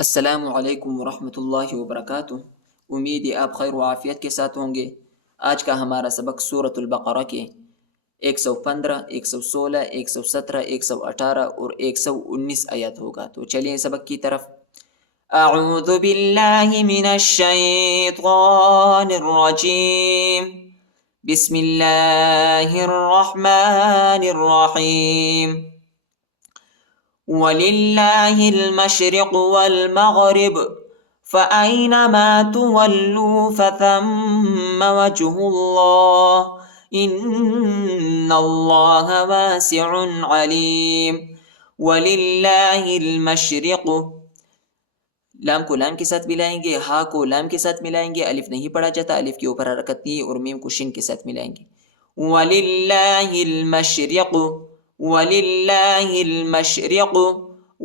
السلام علیکم ورحمۃ اللہ وبرکاتہ۔ امید ہے آپ خیر و عافیت کے ساتھ ہوں گے۔ آج کا ہمارا سبق سورۃ البقرہ کے 115، 116، 117، 118 اور 119 آیات ہوگا۔ تو چلیے سبق کی طرف۔ اعوذ باللہ من الشیطان الرجیم، بسم اللہ الرحمن الرحیم۔ وَلِلَّهِ الْمَشْرِقُ وَالْمَغْرِبُ فَأَيْنَمَا تُوَلُّوا فَثَمَّ وَجْهُ اللَّهِ إِنَّ اللَّهَ وَاسِعٌ عَلِيمٌ۔ وَلِلَّهِ الْمَشْرِقُ، لام کو لام کے ساتھ ملائیں گے، ہا کو لام کے ساتھ ملائیں گے، الف نہیں پڑھا جاتا، الف کے اوپر حرکت نہیں، اور میم کو شن کے ساتھ ملائیں گے۔ وَلِلَّهِ الْمَشْرِقُ، وَلِلَّهِ الْمَشْرِقُ،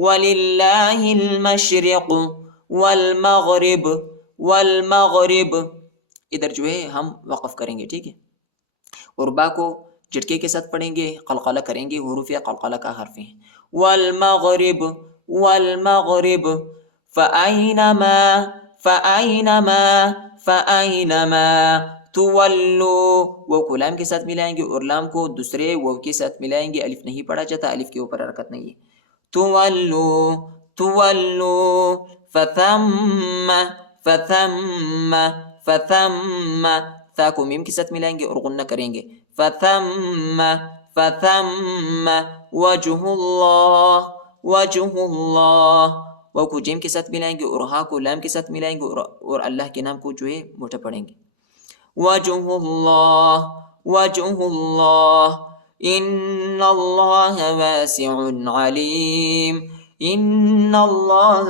وَلِلَّهِ الْمَشْرِقُ وَالْمَغْرِبُ، وَالْمَغْرِبُ ادھر جو ہے ہم وقف کریں گے، ٹھیک ہے، اور با کو جھٹکے کے ساتھ پڑھیں گے، قلقلہ کریں گے، حروف قلقلہ کا حرف ہیں۔ وَالْمَغْرِبُ، وَالْمَغْرِبُ فَأَيْنَمَا، فَأَيْنَمَا، فَأَيْنَمَا تولوا، وہ کو لام کے ساتھ ملائیں گے اور لام کو دوسرے وہ کے ساتھ ملائیں گے، الف نہیں پڑھا جاتا، الف کے اوپر حرکت نہیں ہے۔ تولوا، تولوا فثم، فثم، فثم، ثا کو میم کے ساتھ ملائیں گے اور غنہ کریں گے۔ فثم، فثم وجہ اللہ، وجہ اللہ، وہ کو جیم کے ساتھ ملائیں گے اور ہا کو لام کے ساتھ ملائیں گے اور اللہ کے نام کو جو ہے موٹا پڑھیں گے۔ وجہ اللہ، وجہ اللہ ان اللہ واسع علیم، ان اللہ،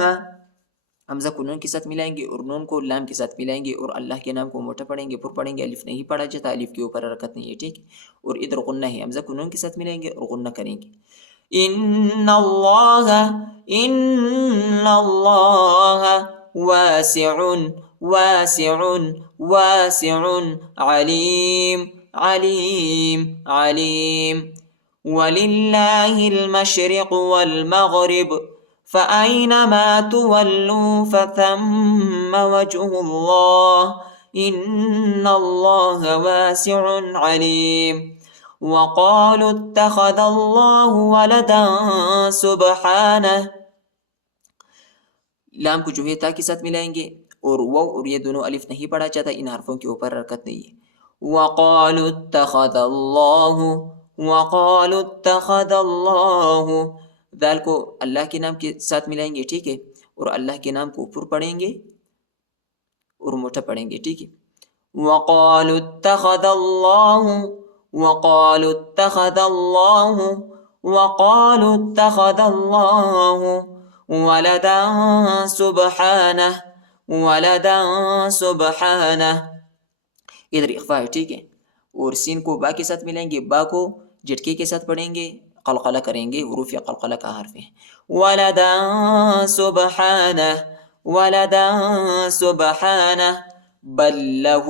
حمزہ کو نون کے ساتھ ملائیں گے اور نون کو لام کے ساتھ ملائیں گے اور اللہ کے نام کو موٹا پڑھیں گے، پر پڑھیں گے، الف نہیں پڑھا جاتا، الف کے اوپر حرکت نہیں ہے، ٹھیک ہے، اور ادھر غنہ ہے، حمزہ کو نون کے ساتھ ملائیں گے اور غنہ کریں گے۔ ان اللہ، ان اللہ واسع، واسع، واسع علیم، علیم، علیم۔ وَلِلَّهِ الْمَشْرِقُ وَالْمَغْرِبُ فَأَيْنَمَا تُوَلُّوا فَثَمَّ وَجْهُ اللَّهِ إِنَّ اللَّهَ وَاسِعٌ عَلِيمٌ۔ وَقَالُوا اتَّخَذَ اللَّهُ وَلَدًا سُبْحَانَهُ، لام کو جو ہے تا کے ساتھ ملائیں گے اور وہ اور یہ دونوں الف نہیں پڑھا جاتا، ان حرفوں کے اوپر حرکت نہیں ہے۔ وَقَالُوا اتَّخَذَ اللَّهُ، وَقَالُوا اتَّخَذَ اللَّهُ، دال کو اللہ کے نام کے ساتھ ملائیں گے، ٹھیک ہے، اور اللہ کے نام کو اوپر پڑھیں گے اور موٹا پڑھیں گے، ٹھیک ہے۔ وَقَالُوا اتَّخَذَ اللَّهُ، وَقَالُوا اتَّخَذَ اللَّهُ، وَقَالُوا اتَّخَذَ اللَّهُ وَلَدًا سُبْحَانَهُ، وَلَدًا سُبْحَانَهُ ادھر اخفا ہے، ٹھیک ہے، اور سین کو با کے ساتھ ملائیں گے، با کو جھٹکے کے ساتھ پڑھیں گے، قلقلہ کریں گے، حروف قلقلہ کا حرف ہے۔ وَلَدًا سُبْحَانَهُ، وَلَدًا سُبْحَانَهُ بل لَهُ،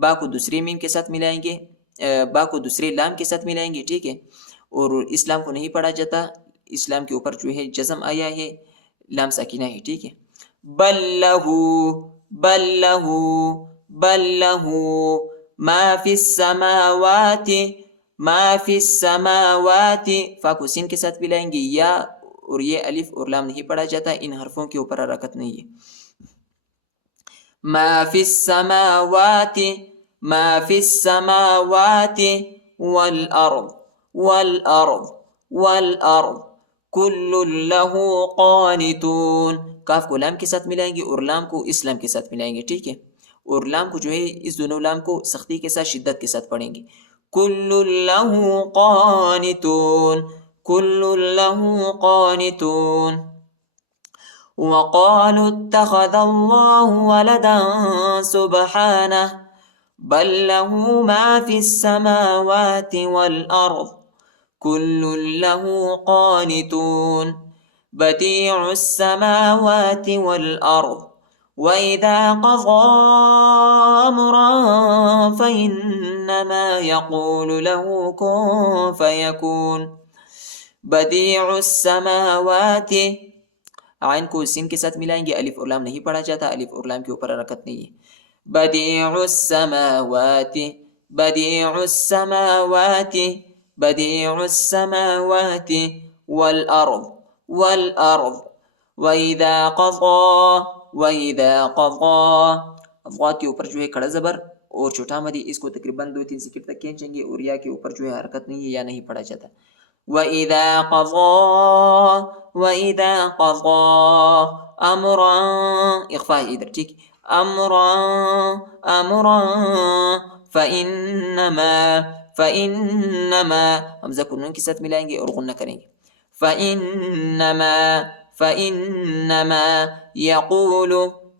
با کو دوسری میم کے ساتھ ملائیں گے، با کو دوسرے لام کے ساتھ ملائیں گے، ٹھیک ہے، اور اسلام کو نہیں پڑھا جاتا، اسلام کے اوپر جو ہے جزم آیا ہے، لام ساکینہ ہے، ٹھیک ہے۔ بل لَهُ، بل لَهُ، بل لَهُ ما فی السماوات، ما فی السماوات، فا کو سین کے ساتھ ملائیں گے، یا اور یہ الف اور لام نہیں پڑھا جاتا، ان حرفوں کے اوپر حرکت نہیں ہے۔ ما فی السماوات، ما فی السماوات والارض، والارض، والارض کل لہ قانتون، کاف کو لام کے ساتھ ملائیں گے اور لام کو اس لام کے ساتھ ملائیں گے، ٹھیک ہے، اور لام کو جو ہے اس دونوں لام کو سختی کے ساتھ، شدت کے ساتھ پڑھیں گے۔ کل لہ قانتون، کل لہ قانتون۔ وَقَالُوا اتَّخَذَ اللَّهُ وَلَدًا سُبْحَانَهُ بل لَهُ مَا فِي السَّمَاوَاتِ وَالْأَرْضِ كُلٌّ لَهُ قَانِتُونَ بَدِيعُ السَّمَاوَاتِ وَالْأَرْضِ وَإِذَا قَضَى أَمْرًا فَإِنَّمَا يَقُولُ لَهُ كُن فَيَكُونُ بديع السماوات، عین کو سین کے ساتھ ملائیں گے، الف اور لام نہیں پڑھا جاتا، الف اور لام کے اوپر حرکت نہیں ہے. بدیع السماوات، بدیع السماوات، بدیع السماوات والارض، والارض وَإِذَا قَضَى، وَإِذَا قَضَى. ضاد کے اوپر جو ہے کھڑا زبر اور چھوٹا مدی، اس کو تقریباً 2-3 سیکنڈ تک کھینچیں گے، اور یا کے اوپر جو ہے حرکت نہیں ہے، یا نہیں پڑھا جاتا. وَإِذَا قَضَى، وَإِذَا قَضَى أَمْرًا، اخفا ہے ادھر، ٹھیک. أَمْرًا، أَمْرًا فَإِنَّمَا، فَإِنَّمَا حمزہ کو نون کے ساتھ ملائیں گے اور غنہ کریں گے. فَإِنَّمَا، فَإِنَّمَا يَقُولُ،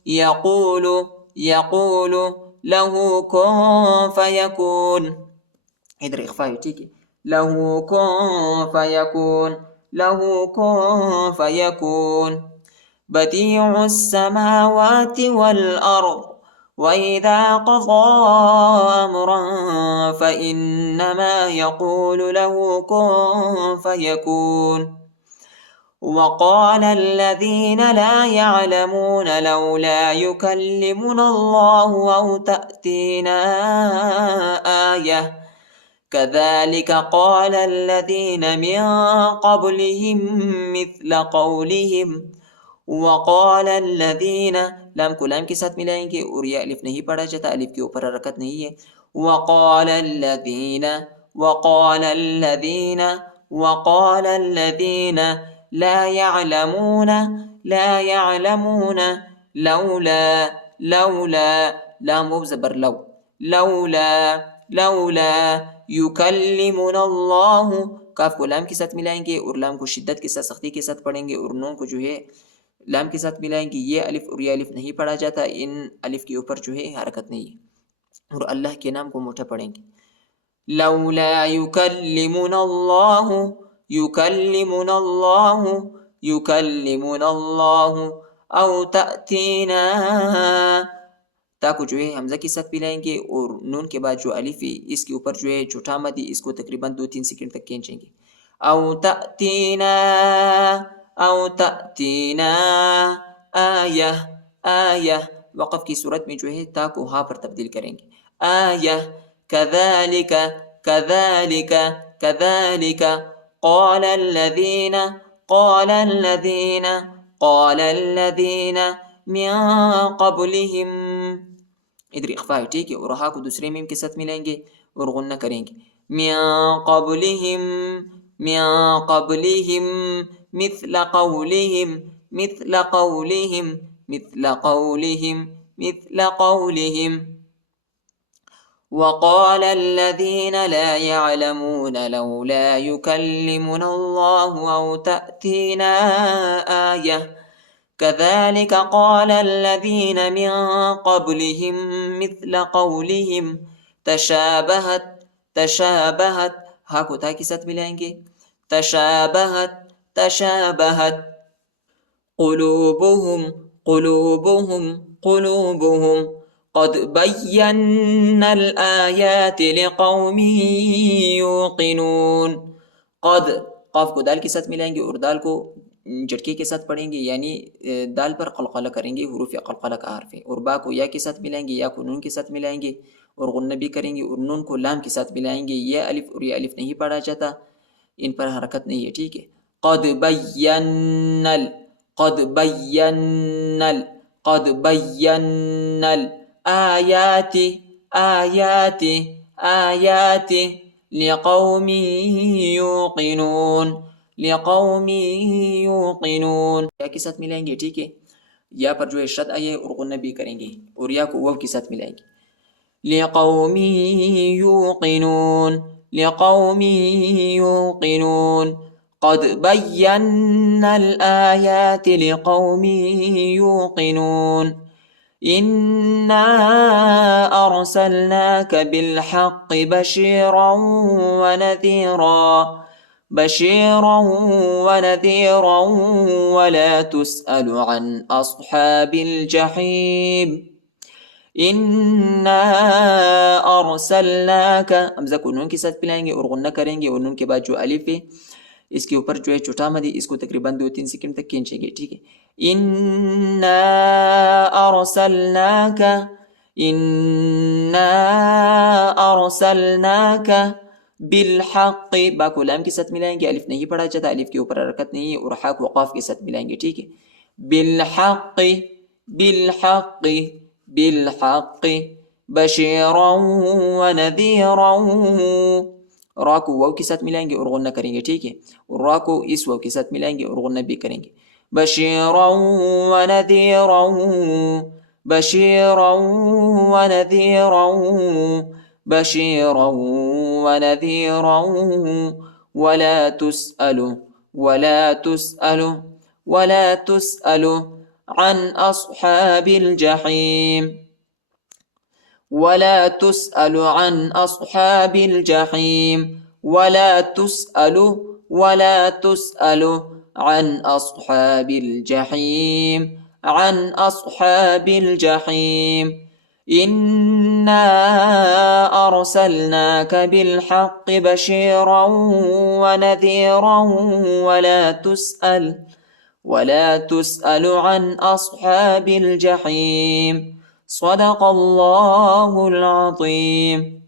يَقُولُ، يَقُولُ لَهُ كُن فَيَكُونُ. ادھر اخفا ہے، ٹھیک ہے. لَهُ كُن فَيَكُونُ، لَهُ كُن فَيَكُونُ. بديع السماوات والأرض وإذا قضى أمرا فإنما يقول له كن فيكون. وقال الذين لا يعلمون لولا يكلمنا الله أو تأتينا آية كذلك قال الذين من قبلهم مثل قولهم. وقال الذين، لام کو لام کے ساتھ ملائیں گے اور یہ الف نہیں پڑھا جاتا، الف کے اوپر حرکت نہیں ہے. وقال الذين، وقال الذين، وقال الذين لا يعلمون، لا يعلمون لولا، لولا لام و زبر لو، لولا، لولا يكلمنا الله. کاف کو لام کے ساتھ ملائیں گے اور لام کو شدت کے ساتھ، سختی کے ساتھ پڑھیں گے، اور نون کو جو ہے لام کے ساتھ ملائیں گے. یہ الف اور یہ الف نہیں پڑھا جاتا، ان الف کے اوپر جو ہے حرکت نہیں ہے. اور اللہ کے نام کو موٹا پڑھیں گے. لولا يكلمنا الله، يكلمنا الله، يكلمنا الله او تأتينا. تا کو جو ہے حمزہ کے ساتھ ملائیں گے اور نون کے بعد جو الف ہے اس کے اوپر جو ہے چھوٹا مد ہے، اس کو تقریباً 2-3 سیکنڈ تک کھینچیں گے. او تأتینا، او تأتینا آیہ، آیہ وقف کی صورت میں جو ہے تا کو ہا پر تبدیل کریں گے. آیہ کذالک، کذالک، کذالک قال الذین، قال الذین، قال الذین من قبلہم. ادھر اخفا ہے، ٹھیک ہے. اور ہا کو دوسرے میم کے ساتھ ملائیں گے اور غنہ کریں گے. من قبلہم، من قبلہم مثل قولہم، مثل قولہم، مثل قولہم، مثل قولہم. وقال الذين لا يعلمون لولا يكلمنا الله أو تأتينا آية كذلك قال الذين من قبلهم مثل قولهم تشابهت، تشابهت ہا کو تا کے ساتھ ملائیں گے. تشابهت، تشابهت قلوبهم، قلوبهم، قلوبهم قد بينا الآيات لقوم يوقنون. قد، قاف کو دال کے ساتھ ملائیں گے اور دال کو جھٹکے کے ساتھ پڑھیں گے، یعنی دال پر قلقلہ کریں گے، حروف قلقلہ کا حرف ہے. اور با کو یا کے ساتھ ملائیں گے، یا کو نون کے ساتھ ملائیں گے اور غنہ بھی کریں گے، اور نون کو لام کے ساتھ ملائیں گے. یہ الف اور یہ الف نہیں پڑھا جاتا، ان پر حرکت نہیں ہے، ٹھیک ہے. قد بینا، قد بینا، قد بینا آیات، آیات، آیات لقوم یوقنون، لقوم یوقنون. یا کے ساتھ ملائیں گے، ٹھیک ہے. یا پر جو ہے شد آئی ہے اور غنہ بھی کریں گے، اور یا کو واو کے ساتھ ملائیں گے. لقوم یوقنون، لقوم یوقنون قد بینا الآیات لقوم یوقنون. إنا أرسلناك بالحق بشيرا ونذيرا، بشيرا ونذيرا ولا تسأل عن أصحاب الجحيم. إنا أرسلناك، حمزہ کو نون کے ساتھ پلائیں گے اور غنہ کریں گے، اور نون کے بعد جو الف ہے اس کے اوپر جو ہے چھوٹا مد ہے، اس کو تقریباً 2-3 سیکنڈ تک کھینچیں گے، ٹھیک ہے. انا ارسلناک، انا ارسلناک بالحق، با کو لام کے ساتھ ملائیں گے، الف نہیں پڑھا جاتا، الف کے اوپر حرکت نہیں ہے، اور حا کو قاف کے ساتھ ملائیں گے، ٹھیک ہے. بالحق، بالحق، بالحق بشیرا ونذیرا، را کو واو کے ساتھ ملائیں گے اور غنہ کریں گے، ٹھیک ہے، اور را کو اس واو کے ساتھ ملائیں گے اور غنہ بھی کریں گے. بشیرا ونذیرا، بشیرا ونذیرا، بشیرا ونذیرا، ولا تسأل، ولا تسأل، ولا تسأل عن أصحاب الجحيم، ولا تسأل عن أصحاب الجحيم، ولا تسأل، ولا تسأل عن أصحاب الجحيم، عن أصحاب الجحيم. إنا أرسلناك بالحق بشيرا ونذيرا، ولا تسأل، ولا تسأل عن أصحاب الجحيم. صدق الله العظيم.